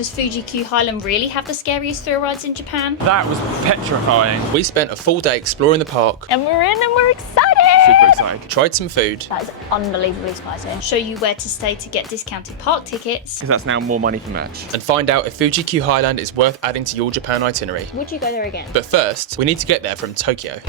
Does Fuji-Q Highland really have the scariest thrill rides in Japan? That was petrifying. We spent a full day exploring the park. And we're in and we're excited! Super excited. Tried some food. That is unbelievably spicy. Show you where to stay to get discounted park tickets. Because that's now more money for merch. And find out if Fuji-Q Highland is worth adding to your Japan itinerary. Would you go there again? But first, we need to get there from Tokyo.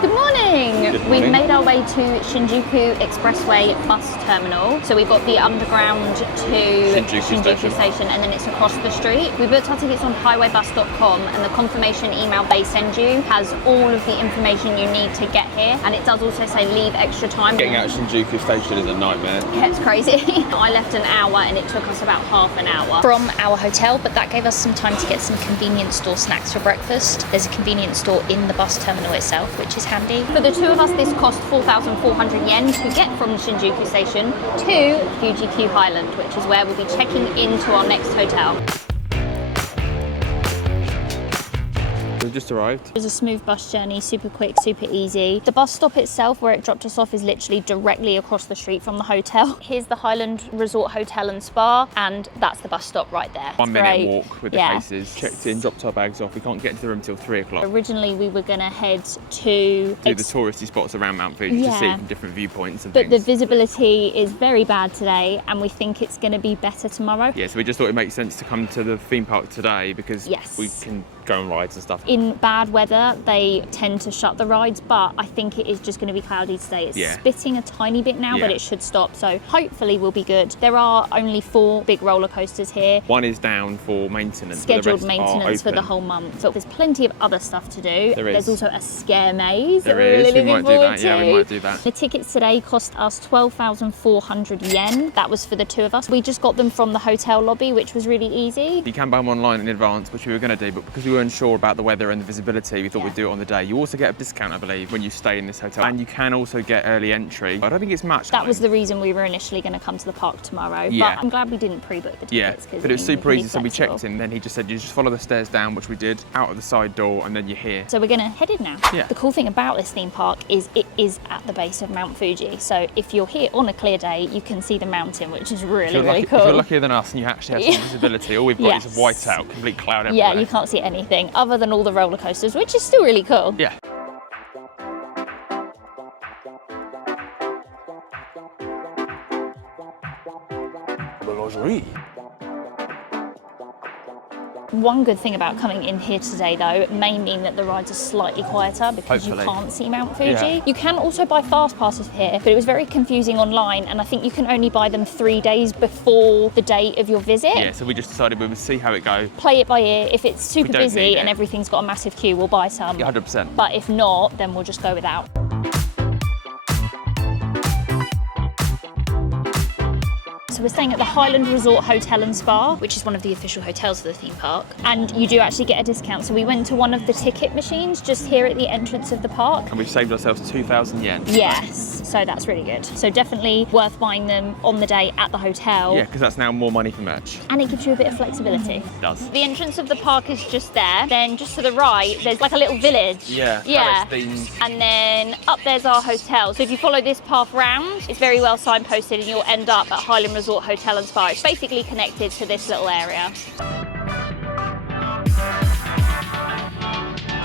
Good morning. Good morning. We've made our way to Shinjuku Expressway bus terminal. So we've got the underground to Shinjuku Station and then it's across the street. We booked our tickets on highwaybus.com and the confirmation email they send you has all of the information you need to get here. And it does also say leave extra time. Getting out of Shinjuku Station is a nightmare. Yeah, it's crazy. I left an hour and it took us about half an hour from our hotel, but that gave us some time to get some convenience store snacks for breakfast. There's a convenience store in the bus terminal itself, which is handy. For the two of us, this cost 4,400 yen to get from Shinjuku Station to Fuji-Q Highland, which is where we'll be checking into our next hotel. We've just arrived. It was a smooth bus journey, super quick, super easy. The bus stop itself, where it dropped us off, is literally directly across the street from the hotel. Here's the Highland Resort Hotel and Spa, and that's the bus stop right there. 1 minute walk with the cases. Checked in, dropped our bags off. We can't get into the room till 3 o'clock. Originally, we were gonna head to Do the touristy spots around Mount Fuji to see from different viewpoints and but the things. visibility is very bad today, and we think it's gonna be better tomorrow. Yeah, so we just thought it makes sense to come to the theme park today because Yes. we can go on rides and stuff. In bad weather, they tend to shut the rides, but I think it is just going to be cloudy today. It's spitting a tiny bit now, but it should stop, so hopefully we'll be good. There are only 4 big roller coasters here. One is down for maintenance. Scheduled maintenance for the whole month. But there's plenty of other stuff to do. There's also a scare maze. There is. Really We might do that. Yeah, we might do that. The tickets today cost us 12,400 yen. That was for the two of us. We just got them from the hotel lobby, which was really easy. You can buy them online in advance, which we were going to do, but because we weren't sure about the weather and the visibility, we thought we'd do it on the day. You also get a discount, I believe, when you stay in this hotel. And you can also get early entry. I don't think it's much. That was the reason we were initially going to come to the park tomorrow. Yeah. But I'm glad we didn't pre-book the tickets. But it was super easy, so we checked in, then he just said you just follow the stairs down, which we did, out of the side door, and then you're here. So we're going to head in now. Yeah. The cool thing about this theme park is it is at the base of Mount Fuji. So if you're here on a clear day, you can see the mountain, which is really cool. If you're luckier than us and you actually have some visibility, all we've got is white out, complete cloud everywhere. Yeah, you can't see anything other than all the roller coasters, which is still really cool. Yeah. One good thing about coming in here today, though, it may mean that the rides are slightly quieter because you can't see Mount Fuji. Yeah. You can also buy fast passes here, but it was very confusing online, and I think you can only buy them 3 days before the date of your visit. Yeah, so we just decided we would see how it goes. Play it by ear. If it's super don't need busy it. and everything's got a massive queue, we'll buy some. 100%. But if not, then we'll just go without. So we're staying at the Highland Resort Hotel and Spa, which is one of the official hotels of the theme park. And you do actually get a discount. So we went to one of the ticket machines just here at the entrance of the park. And we've saved ourselves 2,000 yen. Yes, so that's really good. So definitely worth buying them on the day at the hotel. Yeah, because that's now more money for merch. And it gives you a bit of flexibility. It does. The entrance of the park is just there. Then just to the right, there's like a little village. Yeah, Yeah. Terrace themed. And then up there's our hotel. So if you follow this path round, it's very well signposted and you'll end up at Highland Resort Hotel and Spa. It's basically connected to this little area.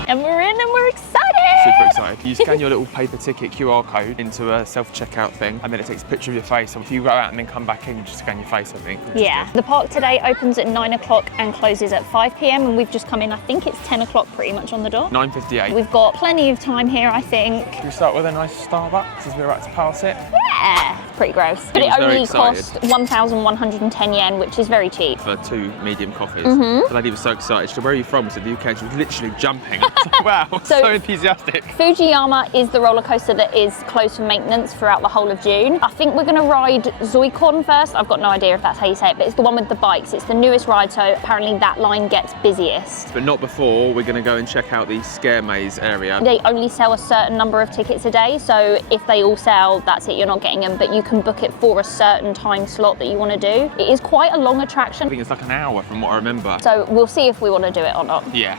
And we're in and we're excited! Super excited. You scan your little paper ticket QR code into a self-checkout thing, and then it takes a picture of your face. So if you go out and then come back in, you just scan your face, I think. Yeah. The park today opens at 9 o'clock and closes at 5 p.m. and we've just come in, I think it's 10 o'clock pretty much on the dot. 9:58. We've got plenty of time here, I think. Should we start with a nice Starbucks as we're about to pass it? Yeah, pretty gross. But it was very only excited. cost 1,110 yen, which is very cheap. For 2 medium coffees. The lady was so excited. She said, "Where are you from?" I said, "The UK." She was literally jumping. I was like, wow, so enthusiastic. Fujiyama is the roller coaster that is closed for maintenance throughout the whole of June. I think we're going to ride Zokkon first. I've got no idea if that's how you say it, but it's the one with the bikes. It's the newest ride, so apparently that line gets busiest. But not before. We're going to go and check out the scare maze area. They only sell a certain number of tickets a day, so if they all sell, that's it, you're not getting them, but you can book it for a certain time slot that you want to do. It is quite a long attraction. I think it's like an hour from what I remember. So we'll see if we want to do it or not. Yeah.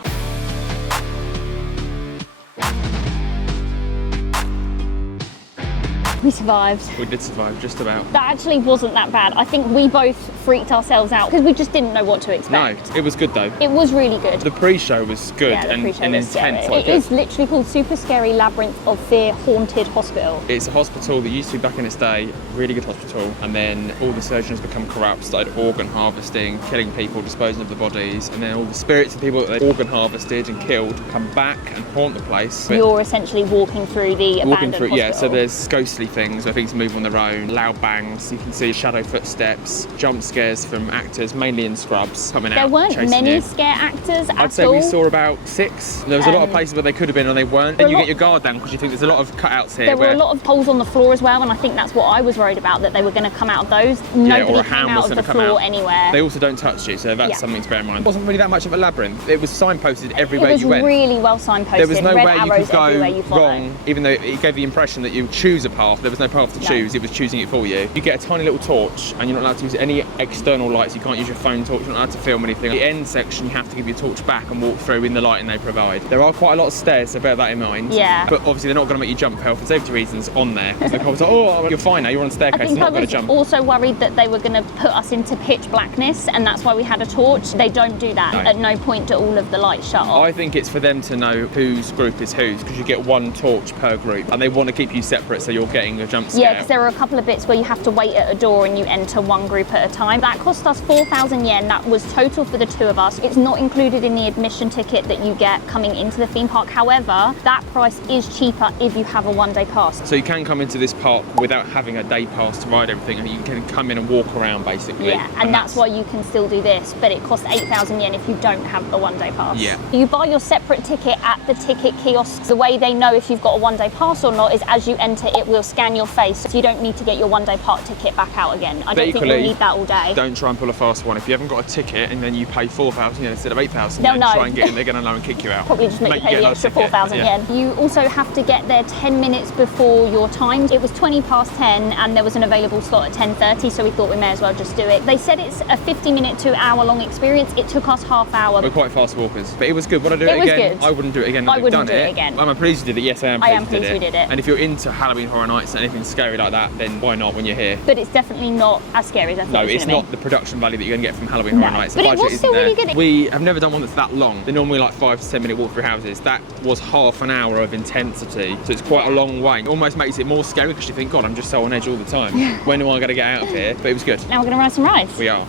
We survived. We did survive, just about. That actually wasn't that bad. I think we both freaked ourselves out because we just didn't know what to expect. No, it was good though. It was really good. The pre-show was good and intense. It is literally called Super Scary Labyrinth of Fear Haunted Hospital. It's a hospital that used to be back in its day, really good hospital, and then all the surgeons become corrupt, started organ harvesting, killing people, disposing of the bodies, and then all the spirits of people that they organ harvested and killed come back and haunt the place. You're essentially walking through the abandoned hospital. Yeah, so there's ghostly things where things move on their own, loud bangs, you can see shadow footsteps, jump scares from actors, mainly in scrubs, coming out. There weren't many you. scare actors at all. I'd say we saw about 6. There was a lot of places where they could have been and they weren't. Then you get your guard down because you think there's a lot of cutouts here. There were a lot of holes on the floor as well, and I think that's what I was worried about, that they were going to come out of those. Nobody came out of the floor anywhere. They also don't touch you, so that's something to bear in mind. It wasn't really that much of a labyrinth. It was signposted everywhere you went. It was really well signposted. There was no Red way you arrows could go everywhere you follow. wrong, even though it gave the impression that you choose a path. There was no path to choose, it was choosing it for you. You get a tiny little torch, and you're not allowed to use any external lights. You can't use your phone torch, you're not allowed to film anything. The end section, you have to give your torch back and walk through in the lighting they provide. There are quite a lot of stairs, so bear that in mind. Yeah. But obviously they're not going to make you jump for health and safety reasons on there. Because the cops are like, oh, you're fine now, you're on a staircase, you're not going to jump. I was also worried that they were going to put us into pitch blackness, and that's why we had a torch. They don't do that. No. At no point do all of the lights shut off. I think it's for them to know whose group is whose, because you get one torch per group, and they want to keep you separate so you're getting a jump scare. Yeah, because there are a couple of bits where you have to wait at a door and you enter one group at a time. That cost us 4,000 yen. That was total for the 2 of us. It's not included in the admission ticket that you get coming into the theme park. However, that price is cheaper if you have a one-day pass. So you can come into this park without having a day pass to ride everything, and you can come in and walk around basically. Yeah, and that's why you can still do this, but it costs 8,000 yen if you don't have a one-day pass. Yeah. You buy your separate ticket at the ticket kiosks. The way they know if you've got a one-day pass or not is as you enter, it will scan your face, so you don't need to get your one-day park ticket back out again. I don't think you'll need that all day. Don't try and pull a fast one. If you haven't got a ticket and then you pay 4,000 yen instead of 8,000 They'll yen, know. try and get in, they're going to know and kick you out. Probably just make you pay the extra 4,000 yen. You also have to get there 10 minutes before your time. It was 20 past 10 and there was an available slot at 10:30, so we thought we may as well just do it. They said it's a 50-minute to hour-long experience. It took us half hour. We're quite fast walkers, but it was good. Would I do it was again? good. I wouldn't do it again. I wouldn't do it again. I'm pleased you did it. Yes, I am pleased we did it. And if you're into Halloween Horror Nights and anything scary like that, then why not when you're here? But it's definitely not as scary as I thought it was it's gonna not the production value that you're going to get from Halloween Horror Nights. But it was still really good. We have never done one that's that long. They're normally like 5 to 10 minute walk through houses. That was half an hour of intensity, so it's quite a long way. It almost makes it more scary because you think, God, I'm just so on edge all the time. When am I going to get out of here? But it was good. Now we're going to ride some rides. We are.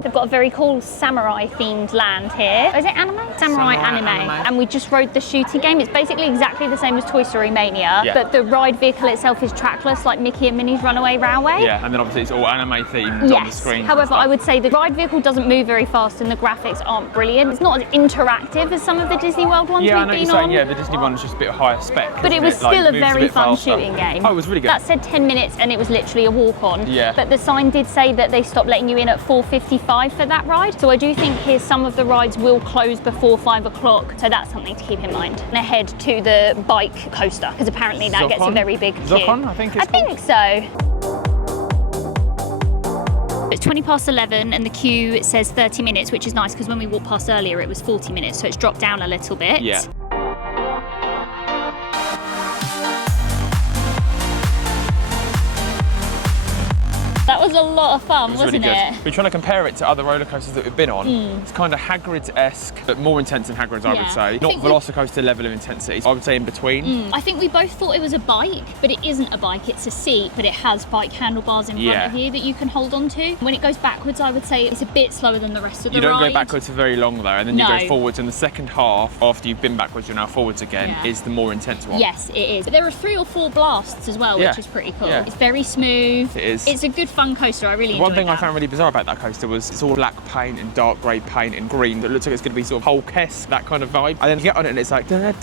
They've got a very cool samurai themed land here. Is it anime? Samurai anime. And we just rode the shooting game. It's basically exactly the same as Toy Story Mania, but the ride vehicle itself is trackless, like Mickey and Minnie's Runaway Railway. Yeah, and then obviously it's all anime themed on the screen. However, I would say the ride vehicle doesn't move very fast and the graphics aren't brilliant. It's not as interactive as some of the Disney World ones we've been on. Yeah, I know what you're saying. Yeah, the Disney one was just a bit higher spec. But it was still a very fun faster. shooting game. Oh, it was really good. That said 10 minutes and it was literally a walk on. Yeah. But the sign did say that they stopped letting you in at 4:55 for that ride. So I do think here some of the rides will close before 5 o'clock. So that's something to keep in mind. And ahead to the bike coaster, because apparently that gets a very big queue. Zokkon, I think it's called. think so. It's 20 past 11 and the queue says 30 minutes, which is nice because when we walked past earlier it was 40 minutes, so it's dropped down a little bit. Yeah. That was a lot of fun, wasn't it? We're trying to compare it to other roller coasters that we've been on. It's kind of Hagrid's-esque, but more intense than Hagrid's, I would say. Not Velocicoaster level of intensity. I would say in between. I think we both thought it was a bike, but it isn't a bike. It's a seat, but it has bike handlebars in front of you that you can hold on to. When it goes backwards, I would say it's a bit slower than the rest of the ride. You don't go backwards for very long though, and then you go forwards, and the second half, after you've been backwards, you're now forwards again, is the more intense one. Yes, it is. But there are 3 or 4 blasts as well, which is pretty cool. It's very smooth. It is. It's a good fun coaster. I really enjoyed One thing I found really bizarre about that coaster was it's all black paint and dark grey paint and green. It looks like it's going to be sort of Hulk-esque, that kind of vibe. And then you get on it and it's like that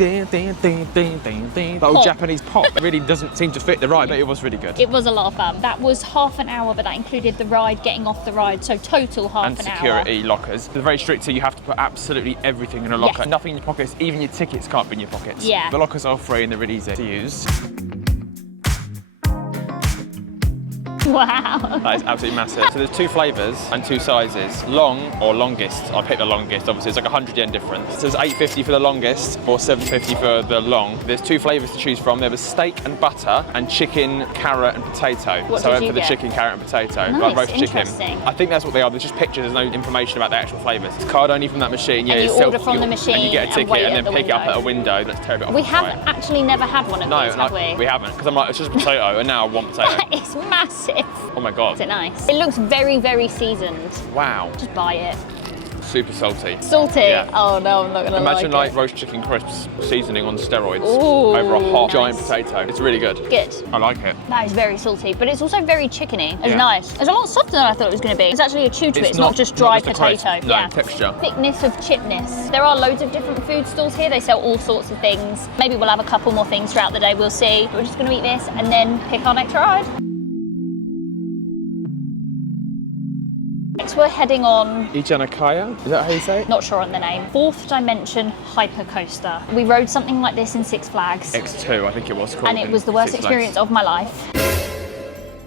old Japanese pop. It really doesn't seem to fit the ride, but it was really good. It was a lot of fun. That was half an hour, but that included the ride, getting off the ride, so total half an hour. And security lockers. They're very strict, so you have to put absolutely everything in a locker. Nothing in your pockets, even your tickets can't be in your pockets. Yeah. The lockers are free and they're really easy to use. Wow. That is absolutely massive. So there's 2 flavours and 2 sizes. Long or longest. I picked the longest, obviously. It's like 100 yen difference. So there's 850 for the longest or 750 for the long. There's 2 flavours to choose from. There was steak and butter and chicken, carrot and potato. What so I did went you for the get? chicken, carrot and potato. Nice, Like roast chicken. interesting. I think that's what they are. There's just pictures. There's no information about the actual flavours. It's card only from that machine. And you it's order from the machine and you get a and ticket wait and at then the pick it up window. at a window. Let's tear it off. We and have fry it. actually never had one of No, these, have we? we haven't. Because I'm like, it's just potato and now I want potato. It's massive. Oh my God. Is it nice? It looks very, very seasoned. Wow. Just buy it. Super salty. Salty? Yeah. Oh no, I'm not gonna Imagine like like roast chicken crisps seasoning on steroids Ooh, over a hot giant nice. potato. It's really good. Good. I like it. That is very salty, but it's also very chickeny. It's Yeah. nice. It's a lot softer than I thought it was going to be. It's actually a chew to it. It's not just dry a crisp. potato. No, texture. Thickness of chipness. There are loads of different food stalls here. They sell all sorts of things. Maybe we'll have a couple more things throughout the day. We'll see. We're just going to eat this and then pick our next ride. Next, we're heading on, Eejanaika? Is that how you say it? not sure on the name, 4th Dimension Hypercoaster. We rode something like this in Six Flags. X2, I think it was called. And it was the worst Six experience Flags. of my life.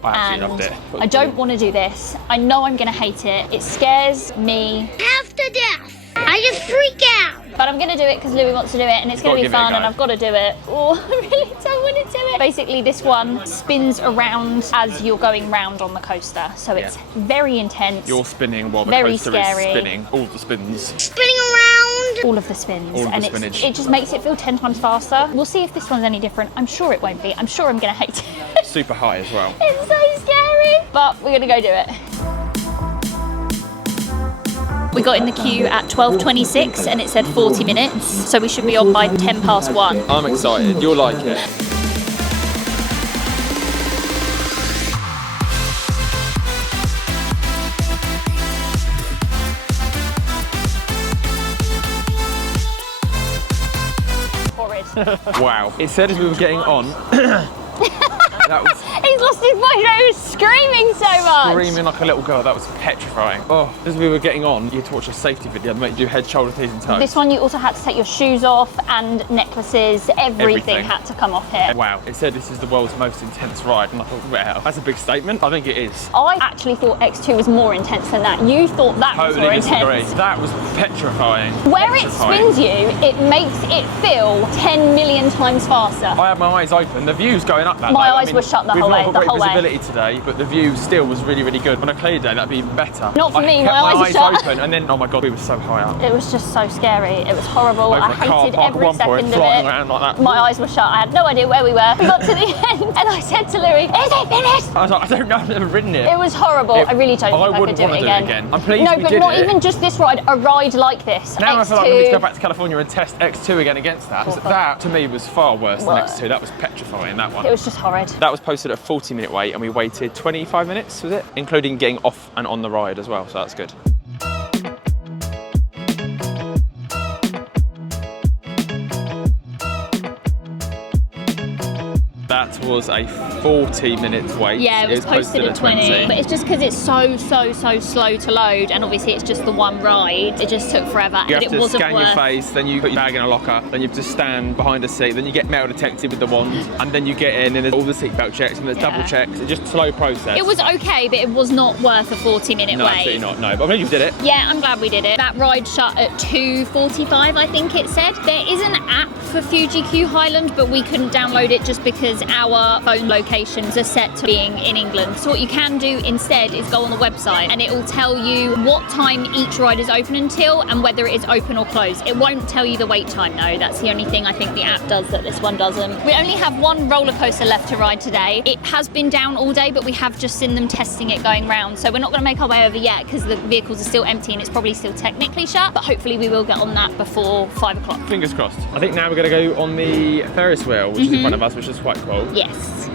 I absolutely And loved it. I don't want to do this. I know I'm going to hate it. It scares me Half to death. I just freak out. but I'm going to do it because Louis wants to do it and it's going to be Gotta give it a fun go. and I've got to do it. Oh, I really don't want to do it. Basically, this one spins around as you're going round on the coaster. So it's very intense. You're spinning while the Very coaster scary. is spinning. All the spins. Spinning around. all of the spins All of and the spinach. it just makes it feel 10 times faster. We'll see if this one's any different. I'm sure it won't be. I'm sure I'm going to hate it. Super high as well. It's so scary. But we're going to go do it. We got in the queue at 12:26 and it said 40 minutes, so we should be on by 1. I'm excited. You'll like it. Horrid. Wow. It said as we were getting on, that was He's lost his voice. He was screaming so much. screaming like a little girl. That was petrifying. Oh, as we were getting on, you had to watch a safety video and make you do head, shoulder, T's and toes. This one you also had to take your shoes off and necklaces. Everything Everything. had to come off here. Wow. It said this is the world's most intense ride, and I thought, wow, that's a big statement. I think it is. I actually thought X2 was more intense than that. You thought that was more Totally disagree. intense. That was petrifying. Where it Petrifying. spins you, it makes it feel 10 million times faster. I had my eyes open. The view's going up that My low. eyes were shut the we've whole not way, got the great whole way. visibility today, but the view still was really, really good. On a clear day, that'd be even better. Not for I me, kept my eyes my are shut. open, and then, oh my God, we were so high up. It was just so scary. It was horrible. Over I a car hated park at every one point, second of flying it. around like that. My eyes were shut. I had no idea where we were. We got to the end and I said to Louis, is it finished? I was like, I don't know, I've never ridden it. It was horrible. I really don't think I could wouldn't do want it to again. do it again. I'm pleased No, we but did not it. even just this ride, a ride like this. Now I feel like X2. we need to go back to California and test X2 again against that. 'Cause that, to me, was far worse than What? X2. That was petrifying, that one. It was just horrid. That was posted at a 40-minute wait, and we waited 25 minutes, was it? Including getting off and on the ride as well, so that's good. That was a 40-minute wait. Yeah, it was posted at 20. But it's just because it's so slow to load, and obviously it's just the one ride. It just took forever, You and have it to wasn't scan worth. your face, then you put your bag in a locker, then you have to stand behind a seat, then you get metal detected with the wand, and then you get in, and there's all the seatbelt checks, and there's double checks. It's just a slow process. It was okay, but it was not worth a 40-minute No, wait. absolutely not, no. But I'm glad you did it. Yeah, I'm glad we did it. That ride shut at 2:45, I think it said. There is an app for Fuji-Q Highland, but we couldn't download it just because our phone locations are set to being in England. So what you can do instead is go on the website and it will tell you what time each ride is open until and whether it is open or closed. It won't tell you the wait time though. That's the only thing I think the app does that this one doesn't. We only have one roller coaster left to ride today. It has been down all day, but we have just seen them testing it going round. So we're not going to make our way over yet because the vehicles are still empty and it's probably still technically shut, but hopefully we will get on that before 5 o'clock. Fingers crossed. I think now we're going to go on the Ferris wheel, which is in front of us, which is quite cool. Yes.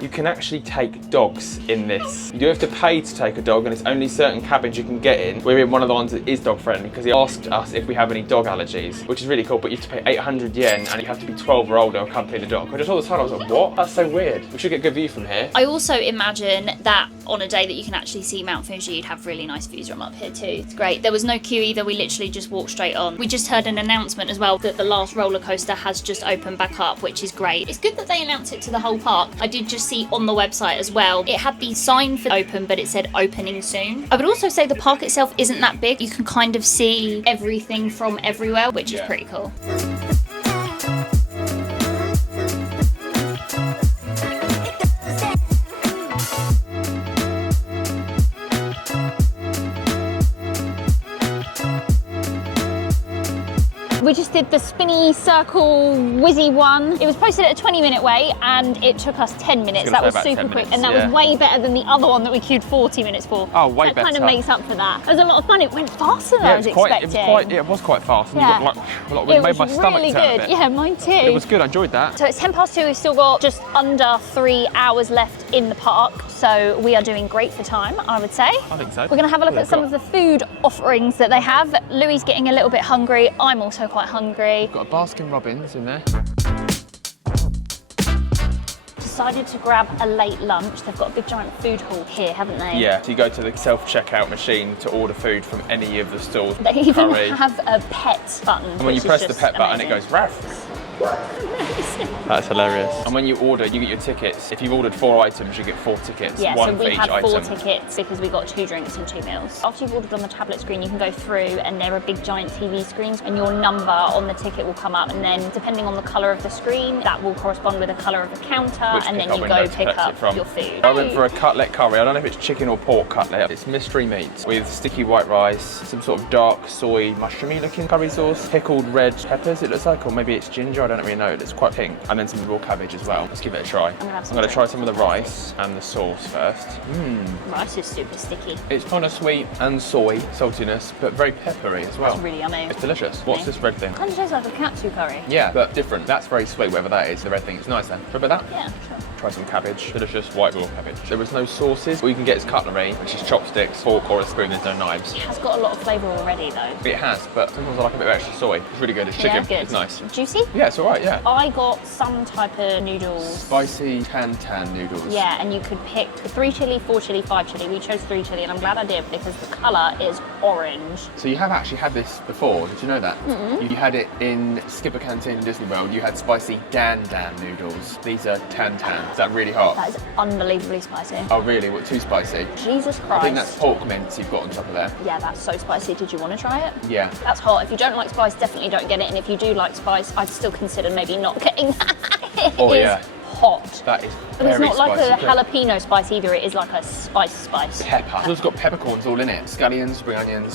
You can actually take dogs in this. You do have to pay to take a dog, and it's only certain cabins you can get in. We're in one of the ones that is dog friendly because he asked us if we have any dog allergies, which is really cool, but you have to pay 800 yen and you have to be 12 or older to accompany the dog. I just saw the time, I was like, what? That's so weird. We should get a good view from here. I also imagine that on a day that you can actually see Mount Fuji, you'd have really nice views from up here too. It's great. There was no queue either. We literally just walked straight on. We just heard an announcement as well that the last roller coaster has just opened back up, which is great. It's good that they announced it to the whole park. I did just see on the website as well, it had the sign for open, but it said opening soon. I would also say the park itself isn't that big. You can kind of see everything from everywhere, which is pretty cool. We just did the spinny circle whizzy one. It was posted at a 20-minute wait and it took us 10 minutes. That was super quick and that was way better than the other one that we queued 40 minutes for. Oh, way better. That kind of makes up for that. It was a lot of fun. It went faster than I was expecting. It was quite fast. And you got like a lot of wind. Made my stomach really turn good. a bit. Yeah, mine too. It was good. I enjoyed that. So it's 10 past 2. We've still got just under 3 hours left in the park. So we are doing great for time, I would say. I think so. We're going to have a look at some of the food offerings that they have. Louis is getting a little bit hungry. I'm also quite hungry. Got a Baskin Robbins in there. Decided to grab a late lunch. They've got a big giant food hall here, haven't they? Yeah, so you go to the self-checkout machine to order food from any of the stalls. They even Curry. have a pet button. And when you press the pet button, it goes Raff. That's hilarious. And when you order, you get your tickets. If you've ordered 4 items, you get 4 tickets. Yeah, one so we for each had 4 item. tickets because we got 2 drinks and 2 meals. After you've ordered on the tablet screen, you can go through and there are big giant TV screens and your number on the ticket will come up, and then depending on the colour of the screen, that will correspond with the colour of the counter, and then you go pick up your food. I went for a cutlet curry. I don't know if it's chicken or pork cutlet. It's mystery meat with sticky white rice, some sort of dark soy mushroomy looking curry sauce, pickled red peppers it looks like, or maybe it's ginger, I don't really know. It's quite pink. And then some raw cabbage as well. Let's give it a try. I'm going to try some of the rice and the sauce first. Rice is super sticky. It's kind of sweet and soy saltiness, but very peppery as well. It's really yummy. It's delicious. What's this red thing? Kind of tastes like a katsu curry. Yeah, but different. That's very sweet, whatever that is. The red thing is nice then. Try a bit of that? Yeah, sure. Try some cabbage. Delicious white raw cabbage. There was no sauces. All you can get is cutlery, which is chopsticks, fork or a spoon. There's no knives. It has got a lot of flavour already though. It has, but sometimes I like a bit of extra soy. It's really good. It's chicken. Yeah, good. It's nice. Juicy? Yeah, it's alright, yeah. I got some type of noodles. Spicy tan noodles. Yeah, and you could pick 3 chili, 4 chili, 5 chili. We chose 3 chili, and I'm glad I did because the colour is orange. So you have actually had this before, did you know that? You had it in Skipper Canteen in Disney World. You had spicy Dan noodles. These are tan. Is that really hot? That is unbelievably spicy. Oh really? What, too spicy? Jesus Christ. I think that's pork mince you've got on top of there. Yeah, that's so spicy. Did you want to try it? Yeah. That's hot. If you don't like spice, definitely don't get it. And if you do like spice, I'd still consider maybe not getting that. Oh yeah. Hot. That is But it's very not like spicy. a jalapeno spice either, it is like a spice. Pepper. It's also got peppercorns all in it. Scallions,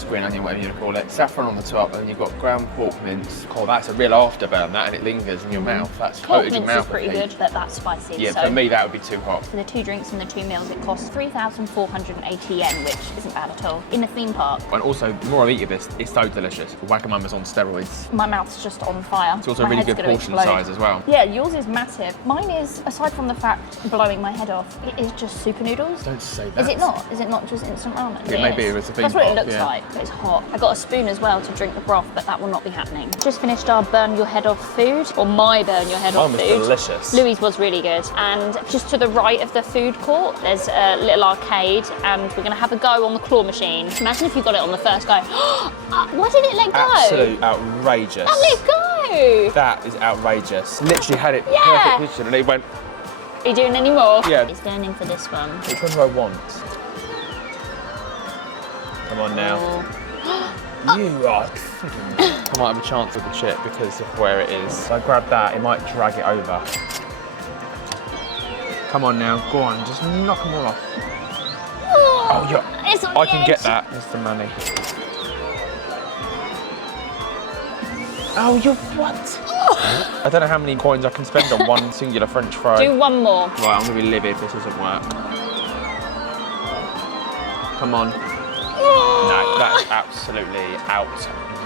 green onion, whatever you call it. Saffron on the top, and then you've got ground pork mince. Oh, that's a real afterburn, that, and it lingers in your mouth. That's Pork coated your mince mouth. is pretty good, but that's spicy. Yeah, so for me that would be too hot. for the 2 drinks and the 2 meals, it costs 3,480 yen, which isn't bad at all. In a theme park. And also, the more I eat of this, it's so delicious. Wagamama's on steroids. My mouth's just on fire. It's also My a really head's good gonna portion explode. size as well. Yeah, yours is massive. Mine is, aside from the fact blowing my head off, it is just super noodles. Don't say that. Is it not? Is it not just instant ramen? It may be, it's a theme That's what it park, looks yeah. like. It's hot. I got a spoon as well to drink the broth, but that will not be happening. Just finished our burn your head off food, or my burn your head off Mine was food. delicious. Louis was really good. And just to the right of the food court, there's a little arcade, and we're going to have a go on the claw machine. Imagine if you got it on the first go. Why did it let go? Absolute outrageous. That let go. That is outrageous. Literally had it Yeah. perfect position and it went. Are you doing any more? Yeah. He's going in for this one. Which one do I want? Come on now. You are kidding me. I might have a chance with the chip because of where it is. If I grab that, it might drag it over. Come on now, go on, just knock them all off. Oh, yeah. It's on I the can edge. get that. There's the money. Oh, you what? I don't know how many coins I can spend on one singular French fry. Do one more. Right, I'm gonna be livid if this doesn't work. Come on. No, that's absolutely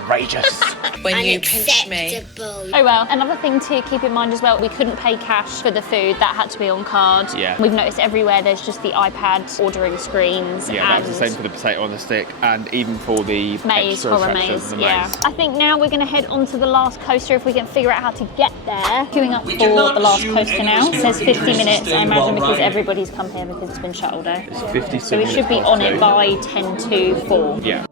outrageous. When you pinch me. Unacceptable. Oh well, another thing to keep in mind as well, we couldn't pay cash for the food, that had to be on card. Yeah. We've noticed everywhere there's just the iPad ordering screens. Yeah, and that's the same for the potato on the stick, and even for the maze, extra horror attractions, maze, the yeah. maze. I think now we're going to head on to the last coaster if we can figure out how to get there. Queuing up for the last coaster now. It says 50 minutes, I imagine because everybody's come here because it's been shut all day. It's 52 So we should be minutes on past it two. by 10 to 4. Yeah.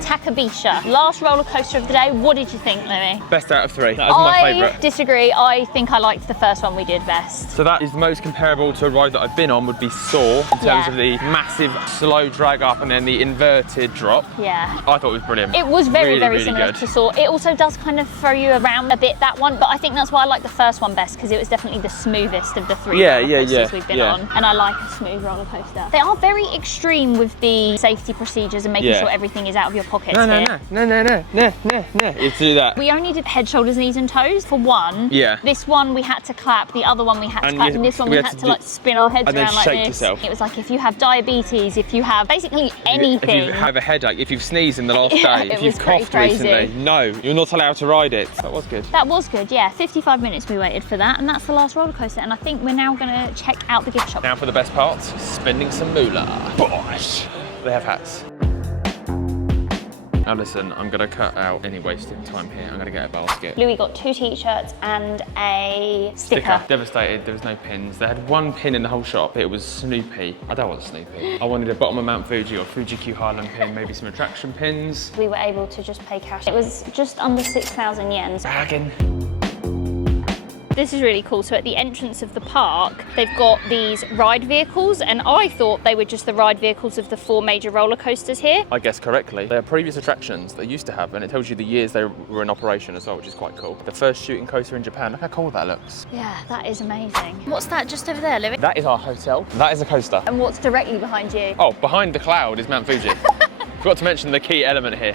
Takabisha, last roller coaster of the day. What did you think, Louis? Best out of 3. That was my I favourite. disagree. I think I liked the first one we did best. So that is the most comparable to a ride that I've been on would be Saw, in terms Yeah. of the massive slow drag up and then the inverted drop. Yeah. I thought it was brilliant. It was very, really, very really similar good. to Saw. It also does kind of throw you around a bit, that one, but I think that's why I like the first one best, because it was definitely the smoothest of the 3 roller coasters we've been on, and I like a smooth roller coaster. They are very extreme with the safety procedures and making Yeah. sure everything is out of your pockets No, here. no. You have to do that. We only did head, shoulders, knees and toes for one. Yeah. This one we had to clap, the other one we had to And clap, you- and this one we we had had to to do- like spin our heads and then around like shake this. yourself. It was like if you have diabetes, if you have basically If anything. you have a headache, if you've sneezed in the last Yeah, day, it if you've was pretty coughed crazy. recently, no, you're not allowed to ride it. That was good. That was good, yeah. 55 minutes we waited for that, and that's the last roller coaster. And I think we're now gonna check out the gift shop. Now for the best part, spending some moolah. Bosh! They have hats. Now listen, I'm gonna cut out any wasted time here. I'm gonna get a basket. Louis got 2 t-shirts and a sticker. Devastated, there was no pins. They had 1 pin in the whole shop. It was Snoopy. I don't want Snoopy. I wanted a bottom of Mount Fuji or Fuji-Q Highland pin, maybe some attraction pins. We were able to just pay cash. It was just under 6,000 yen. Bagging. This is really cool. So at the entrance of the park, they've got these ride vehicles, and I thought they were just the ride vehicles of the 4 major roller coasters here. I guess correctly. They are previous attractions they used to have, and it tells you the years they were in operation as well, which is quite cool. The first shooting coaster in Japan. Look how cool that looks. Yeah, that is amazing. What's that just over there, Louis? That is our hotel. That is a coaster. And what's directly behind you? Oh, behind the cloud is Mount Fuji. Forgot to mention the key element here.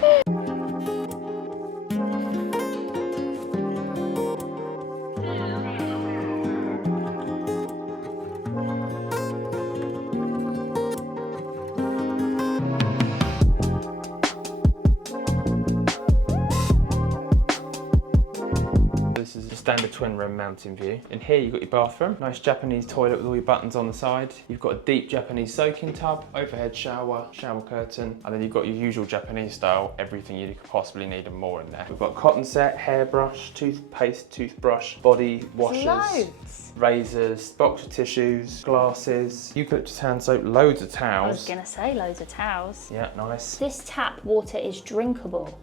This is a standard twin room mountain view. In here you've got your bathroom, nice Japanese toilet with all your buttons on the side. You've got a deep Japanese soaking tub, overhead shower, shower curtain, and then you've got your usual Japanese style, everything you could possibly need and more in there. We've got cotton set, hairbrush, toothpaste, toothbrush, body washers, Loads. razors, box of tissues, glasses, eucalyptus hand soap, loads of I was towels. gonna say loads of towels. Yeah, nice. This tap water is drinkable.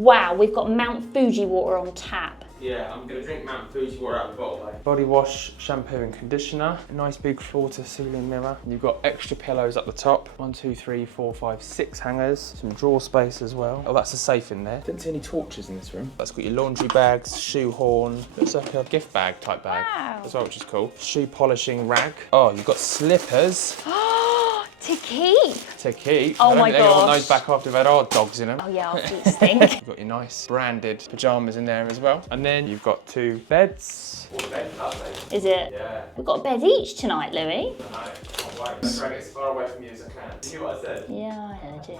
Wow, we've got Mount Fuji water on tap. Yeah, I'm going to drink Mount Fuji water out of the bottle. Body wash, shampoo and conditioner. A nice big floor to ceiling mirror. You've got extra pillows up the top. 1, 2, 3, 4, 5, 6 hangers. Some drawer space as well. Oh, that's a safe in there. Didn't see any torches in this room. That's got your laundry bags, shoe horn. Looks like a gift bag type bag Wow. as well, which is cool. Shoe polishing rag. Oh, you've got slippers To keep. to keep. Oh I don't my think they want gosh. those back after they've had our dogs in them. Oh yeah, our feet stink. You've got your nice branded pyjamas in there as well. And then you've got 2 beds. All the beds, lovely. Is it? Yeah. We've got a bed each tonight, Louis. I'm trying to get as far away from you as I can. Did you hear what I said? Yeah, I heard you.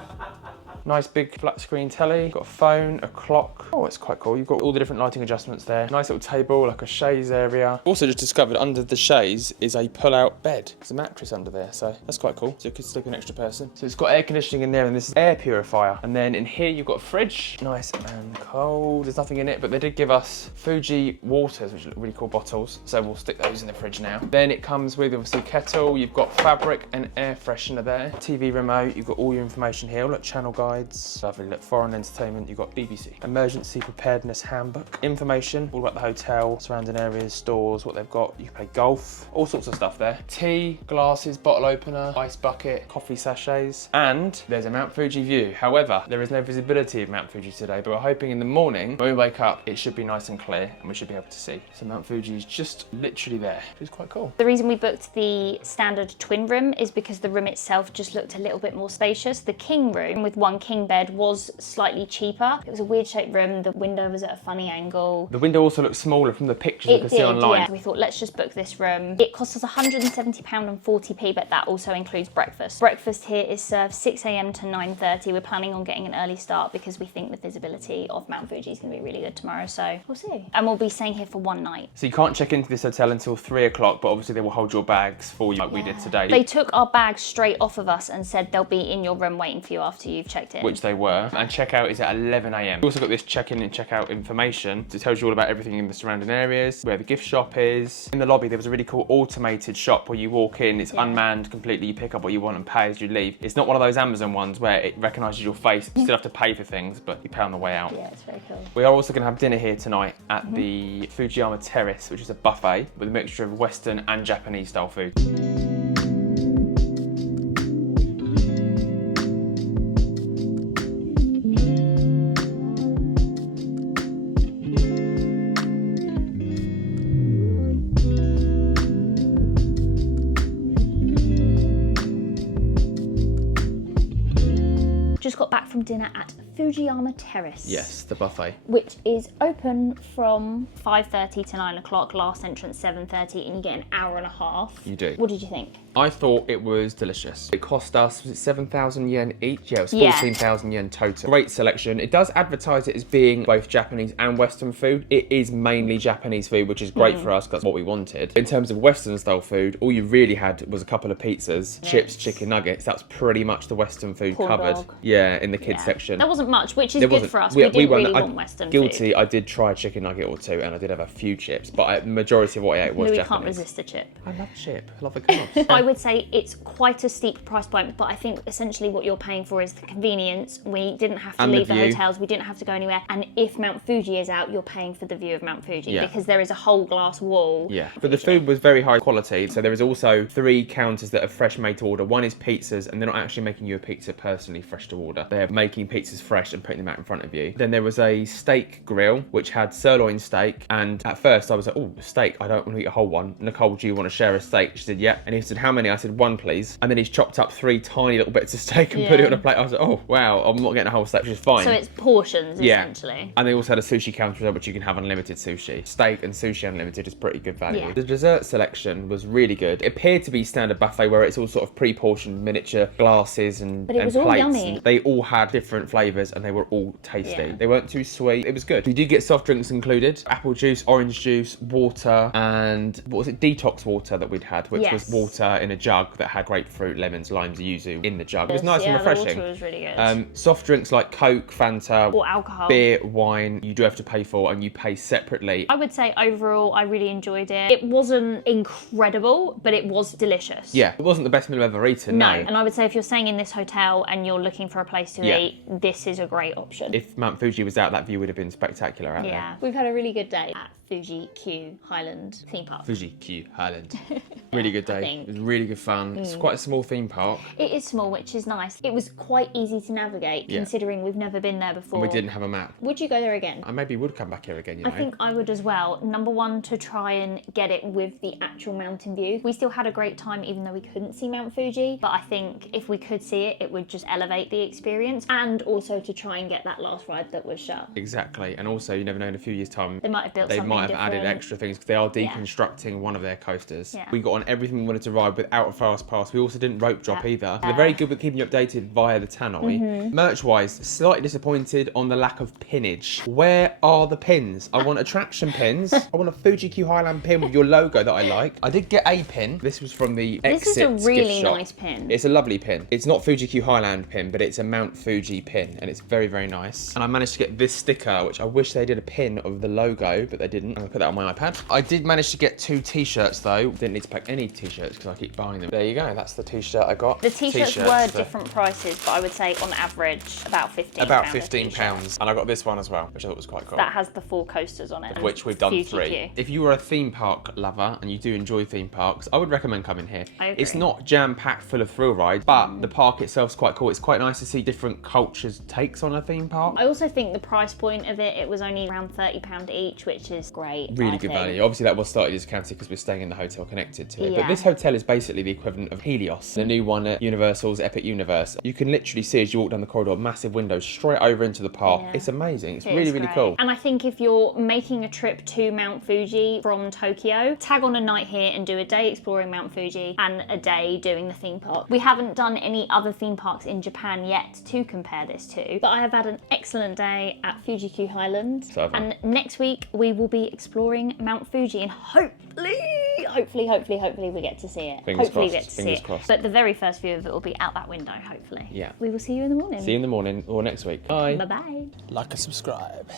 Nice big flat screen telly. Got a phone, a clock. Oh, it's quite cool. You've got all the different lighting adjustments there. Nice little table, like a chaise area. Also just discovered under the chaise is a pull-out bed. There's a mattress under there, so that's quite cool. So you could sleep an extra person. So it's got air conditioning in there, and this is air purifier. And then in here you've got a fridge. Nice and cold. There's nothing in it, but they did give us Fuji waters, which look really cool bottles. So we'll stick those in the fridge now. Then it comes with obviously kettle. You've got fabric and air freshener there. TV remote. You've got all your information here. Look, channel guides. Lovely. Look, foreign entertainment. You've got BBC. Emergency preparedness handbook. Information all about the hotel, surrounding areas, stores, what they've got. You can play golf. All sorts of stuff there. Tea, glasses, bottle opener, ice bucket, coffee sachets, and there's a Mount Fuji view. However, there is no visibility of Mount Fuji today, but we're hoping in the morning when we wake up it should be nice and clear and we should be able to see. So Mount Fuji is just literally there, which is quite cool. The reason we booked the standard twin twin room is because the room itself just looked a little bit more spacious. The king room with one king bed was slightly cheaper. It was a weird shaped room. The window was at a funny angle. The window also looked smaller from the pictures you could see online. Yeah. We thought, let's just book this room. It cost us £170.40, but that also includes breakfast. Breakfast here is served 6 a.m. to 9:30. We're planning on getting an early start because we think the visibility of Mount Fuji is going to be really good tomorrow, so we'll see. And we'll be staying here for one night. So you can't check into this hotel until 3 o'clock, but obviously they will hold your bags for you like we did today. They took our bags straight off of us and said they'll be in your room waiting for you after you've checked in. Which they were. And checkout is at 11 a.m. We also got this check-in and check-out information. It tells you all about everything in the surrounding areas, where the gift shop is. In the lobby, there was a really cool automated shop where you walk in, it's unmanned completely, you pick up what you want and pay as you leave. It's not one of those Amazon ones where it recognises your face. You still have to pay for things, but you pay on the way out. Yeah, it's very cool. We are also going to have dinner here tonight at the Fujiyama Terrace, which is a buffet with a mixture of Western and Japanese style food. Just got back from dinner at Fujiyama Terrace. Yes, the buffet. Which is open from 5:30 to 9 o'clock, last entrance 7:30, and you get an hour and a half. You do. What did you think? I thought it was delicious. It cost us, was it 7,000 yen each? Yeah, it was Yeah. 14,000 yen total. Great selection. It does advertise it as being both Japanese and Western food. It is mainly Japanese food, which is great for us because that's what we wanted. In terms of Western style food, all you really had was a couple of pizzas, chips, chicken nuggets. That's pretty much the Western food Corn covered. dog. Yeah, in the kids section. There wasn't much, which is good for us. We We didn't weren't- really want Western guilty, food. I did try a chicken nugget or two and I did have a few chips, but the majority of what I ate was Louis Japanese. can't resist a chip. I love chip. I love the carbs. I would say it's quite a steep price point, but I think essentially what you're paying for is the convenience. We didn't have to And the leave the view. hotels, we didn't have to go anywhere, and if Mount Fuji is out, you're paying for the view of Mount Fuji Yeah. because there is a whole glass wall. Yeah, but the food was very high quality. So there is also 3 counters that are fresh made to order. One is pizzas, and they're not actually making you a pizza personally fresh to order. They're making pizzas fresh and putting them out in front of you. Then there was a steak grill, which had sirloin steak. And at first I was like, oh, steak, I don't want to eat a whole one. Nicole, do you want to share a steak? She said, yeah. And he said, how many? I said, 1, please. And then he's chopped up 3 tiny little bits of steak and put it on a plate. I was like, oh, wow, I'm not getting a whole steak, which is fine. So it's portions, essentially. And they also had a sushi counter as well, which you can have unlimited sushi. Steak and sushi unlimited is pretty good value. Yeah. The dessert selection was really good. It appeared to be standard buffet where it's all sort of pre-portioned miniature glasses and, But it was all plates. yummy. And they all had different flavours and they were all tasty. Yeah. They weren't too sweet. It was good. You did get soft drinks included. Apple juice, orange juice, water, and what was it? Detox water that we'd had, which was water in a jug that had grapefruit, lemons, limes, yuzu in the jug. It was nice and refreshing. The water was really good. Soft drinks like Coke, Fanta, or alcohol. beer, wine, you do have to pay for and you pay separately. I would say overall, I really enjoyed it. It wasn't incredible, but it was delicious. Yeah, it wasn't the best meal I've ever eaten, no. And I would say if you're staying in this hotel and you're looking for a place to eat, this is a great option. If Mount Fuji was out, that view would have been spectacular out there. We've had a really good day at Fuji-Q Highland theme park. Fuji-Q Highland. Really good day. think. It was really good fun. It's quite a small theme park. It is small, which is nice. It was quite easy to navigate, considering we've never been there before. And we didn't have a map. Would you go there again? I maybe would come back here again, you know. I think I would as well. Number one, to try and get it with the actual mountain view. We still had a great time even though we couldn't see Mount Fuji, but I think if we could see it, it would just elevate the experience, and also to try and get that last ride that was shut. Exactly. And also, you never know, in a few years' time, They might have built they something might have added different. extra things because they are deconstructing one of their coasters. Yeah. We got on everything we wanted to ride without a fast pass. We also didn't rope drop either. They're very good with keeping you updated via the tannoy. Merch-wise, slightly disappointed on the lack of pinnage. Where are the pins? I want attraction pins. I want a Fuji-Q Highland pin with your logo that I like. I did get a pin. This was from the This is Exit a really gift shop. nice pin. It's a lovely pin. It's not Fuji-Q Highland pin, but it's a Mount Fuji pin, and it's very, very nice. And I managed to get this sticker, which I wish they did a pin of the logo, but they didn't. I'm gonna put that on my iPad. I did manage to get 2 t-shirts though. Didn't need to pack any t-shirts because I keep buying them. There you go. That's the t-shirt I got. The t-shirts were different prices, but I would say on average about £15. About £15. And I got this one as well, which I thought was quite cool. That has the 4 coasters on it. Of which we've done Fuji-Q. 3. If you were a theme park lover and you do enjoy theme parks, I would recommend coming here. I agree. It's not jam-packed full of thrill rides, but the park itself's quite cool. It's quite nice to see different cultures takes on a theme park. I also think the price point of it was only around £30 each, which is great. Really good value. Obviously that was started as Canty because we're staying in the hotel connected to it. Yeah. But this hotel is basically the equivalent of Helios, the new one at Universal's Epic Universe. You can literally see as you walk down the corridor, massive windows straight over into the park. Yeah. It's amazing. It's It really, is really great. cool. And I think if you're making a trip to Mount Fuji from Tokyo, tag on a night here and do a day exploring Mount Fuji and a day doing the theme park. We haven't done any other theme parks in Japan yet to compare this to, but I have had an excellent day at Fuji-Q Highland. So have I. And next week we will be exploring Mount Fuji and hopefully we get to see it. Fingers hopefully we crossed, get to fingers see it. crossed. But the very first view of it will be out that window, hopefully. Yeah. We will see you in the morning. See you in the morning or next week. Bye. Bye-bye. Like and subscribe.